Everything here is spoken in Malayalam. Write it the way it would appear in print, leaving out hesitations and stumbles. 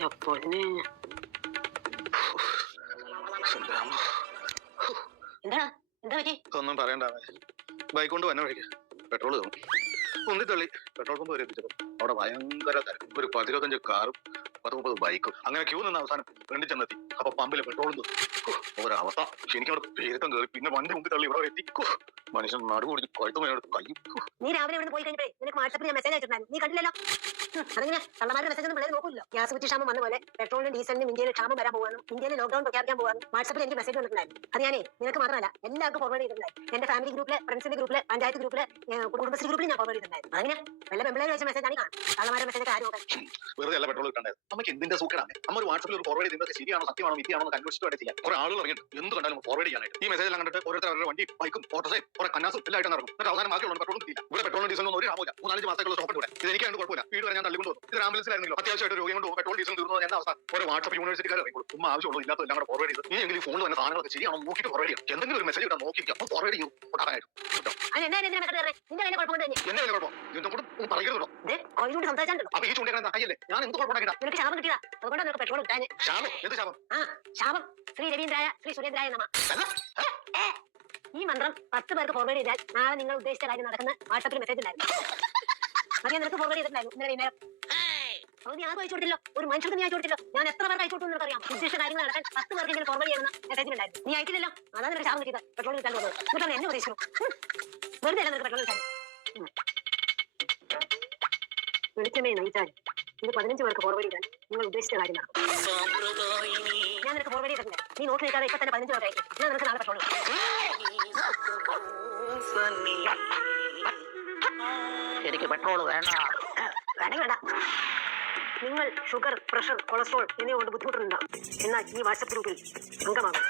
പൊന്നെ എന്താ എന്താ പറ്റി? ഒന്നും പറയണ്ട. ബൈക്ക് കൊണ്ട് വന്ന വഴിക്ക് പെട്രോൾ തോന്നും ഉന്തി തള്ളി പെട്രോൾ പമ്പ് വരെ എത്തിച്ചത്. അവിടെ ഭയങ്കര തിരക്ക്. ഒരു 15 കാറും 10-30 ബൈക്കും. അങ്ങനെ ക്യൂ നിന്ന് അവസാനം ഫ്രണ്ടിൽ ചെന്നെത്തി. അപ്പൊ പമ്പില് പെട്രോളും തോന്നും. ഒരവസ്ഥ. എനിക്ക് അവിടെ പേരത്തം കയറി. പിന്നെ വണ്ടി ഉന്തി തള്ളി ഇവിടെ എത്തി. മനുഷ്യൻ നടുകൂടി കഴുത്തുമേലെടുത്ത് കയ്യും. നീ രാവിലെ ഇവിടെ പോയി കഴിഞ്ഞേ നിനക്ക് വാട്സാപ്പിൽ ഞാൻ മെസ്സേജ് അയച്ചിട്ടുണ്ടായിരുന്നു. നീ കണ്ടില്ലല്ലോ. അങ്ങനെ കള്ളമാരുടെ മെസ്സേജ് ഒന്നും പിള്ളേർ നോക്കില്ലോ. ഗ്യാസ് കുറ്റി ക്ഷാമം വന്ന പോലെ പെട്രോളിനും ഡീസലിനും ഇന്ത്യയിൽ ക്ഷാമം വരാൻ പോകാനും ഇന്ത്യയിൽ ലോക്ക്ഡൌൺ പ്രഖ്യാപിക്കാൻ പോകാനും വാട്സാപ്പിൽ എനിക്ക് മെസ്സേജ് വന്നിട്ടുണ്ടായിരുന്നു. അത് ഞാനേ നിനക്ക് മാത്രമല്ല എല്ലാവർക്കും ഫോർവേഡ് ചെയ്തിട്ടുണ്ടായിരുന്നു. എന്റെ ഫാമിലി ഗ്രൂപ്പിലെ, ഫ്രണ്ട്സിന്റെ ഗ്രൂപ്പിലെ, പഞ്ചായത്ത് ഗ്രൂപ്പിലെ, കുടുംബശ്രീ ഗ്രൂപ്പിൽ ഞാൻ ഫോർവേഡ് ചെയ്തിട്ടുണ്ടായിരുന്നു. അങ്ങനെ വല്ല പെമ്പിളേർ വെച്ച മെസ്സേജ് ആണ് കാണാം. കള്ളമാരുടെ മെസ്സേജ് ആരും വെറുതെ അല്ല പെട്രോൾ കിട്ടേണ്ടത്. നമുക്ക് എന്തിന്റെ സൂക്കേടാണ്? നമ്മൾ ഒരു വാട്സാപ്പിൽ ഒരു ഫോർവേഡ് ചെയ്യുന്നത് ശരിയാണോ സത്യമാണോ വിദ്യയാണോ അന്വേഷിച്ചിട്ട് ചെയ്യാം. കുറെ ആളുകൾ ഇറങ്ങിയിട്ട് എന്ത് കണ്ടാലും ഫോർവേഡ് ചെയ്യാനായിട്ട് ഈ മെസ്സേജ് എല്ലാം കണ്ടിട്ട് ഓരോരുത്തർ അവരുടെ വണ്ടി ബൈക്കും ഓട്ടോസയും കുറെ കന്നാസും എല്ലായിട്ട് നടക്കും. എന്നിട്ട് അവസാനം ബാക്കിയുള്ള പെട്രോളും കിട്ടില്ല. ഇവിടെ പെട്രോളും ഡീസലും ഒരു ലാഭമില്ല. 3-5 മാസത്തേക്കുള്ള സ്റ്റോപ്പ് ഇവിടെ. ഇത് എനിക്കാണ്ട് കുഴപ്പമില്ല. വീട് വരെ ഞാൻ തള്ളിക്കൊണ്ട് പോകും. ഇത് ആംബുലൻസിലായിരുന്നല്ലോ. അത്യാവശ്യമായിട്ട് രോഗിയും കൊണ്ട് പെട്രോൾ ഡീസൽ തീർന്നത് എന്ന അവസ്ഥ. ഒരു വാട്സാപ്പ് യൂണിവേഴ്സിറ്റിക്കാർ ഇറങ്ങിക്കോളും. ചുമ്മാ ആവശ്യമുള്ളൂ ഇല്ലാത്ത എല്ലാം കൂടെ ഫോർവേഡ് ചെയ്ത് നീ എങ്കിലും ഫോണിൽ വന്ന സാധനങ്ങളൊക്കെ ശരിയാണോ നോക്കിയിട്ട് ഫോർവേഡ് ചെയ്യും. എന്തെങ്കിലും ഒരു മെസ്സേജ് ഇട്ടാൽ നോക്കിയിരിക്കും. അപ്പോൾ ഫോർവേഡ് ചെയ്യും. ഉണ്ടാകാനായിട്ട് എന്റെ കുഴപ്പം പറയുന്നുണ്ടോ? അപ്പൊ ഈ ചൂണ്ടിക്കാൻ അയ്യല്ലേ ഞാൻ എന്ത് കുഴപ്പമുണ്ടാക്കില്ല. നിനക്ക് ശാപം കിട്ടിയതാ. അതുകൊണ്ട് നിനക്ക് പെട്രോൾ കിട്ടാൻ. ശാപം? എന്ത് ശാപം? ശാപം ശ്രീ രവീന്ദ്രായ ശ്രീ സുരേന്ദ്രായ നമ. ഈ മന്ത്രം 10 പേർക്ക് ഫോർവേഡ് ചെയ്താൽ നാളെ നിങ്ങൾ ഉദ്ദേശിച്ച കാര്യം നടക്കുന്ന വാട്സാപ്പിൽ മെസ്സേജ് ഉണ്ടായിരുന്നു. അത് ഞാൻ നിനക്ക് ഫോർവേഡ് ചെയ്തിട്ടുണ്ടായിരുന്നു ഇന്നലെ വൈകുന്നേരം. അത് നീ ആർക്കും അയച്ചു കൊടുത്തില്ലോ. ഒരു മനുഷ്യർക്ക് നീ അയച്ചു കൊടുത്തില്ലോ. ഞാൻ എത്ര പേർക്ക് അയച്ചു കൊടുത്തു അറിയാം. ഉദ്ദേശിച്ച കാര്യങ്ങൾ നടക്കാൻ 10 പേർക്ക് ഫോർവേഡ് ചെയ്യുന്ന മെസ്സേജ് ഉണ്ടായിരുന്നു. നീ അയച്ചില്ലല്ലോ. അതാണ് നിനക്ക് ശാപം കിട്ടിയത്. പെട്രോൾ കിട്ടാൻ പോകുന്നത്. എന്നിട്ടാണ് എന്നെ ഉദ്ദേശിച്ചു. വെറുതെ അല്ല നിനക്ക് പെട്രോൾ കിട്ടാൻ. വെളിച്ചമേ നയിച്ചാൽ ഇത് 15 പേർക്ക് ഫോർവേഡ് ചെയ്താൽ നിങ്ങൾ ഉദ്ദേശിച്ച കാര്യം നടക്കും. ഞാൻ നിനക്ക് ഫോർവേഡ് ചെയ്തിട്ടില്ല. നീ നോക്കി നിൽക്കാതെ ഇപ്പൊ തന്നെ 15 പേർക്ക് അയക്കും. ഞാൻ നിനക്ക് നാളെ പെട്രോൾ എനിക്ക് പെട്രോൾ വേണ്ട. വേണ്ട. നിങ്ങൾ ഷുഗർ, പ്രഷർ, കൊളസ്ട്രോൾ എന്നിവ കൊണ്ട് ബുദ്ധിമുട്ടുന്നുണ്ടാവും. എന്നാൽ ഈ വാട്സപ്പ് ഗ്രൂപ്പിൽ അംഗമാകും.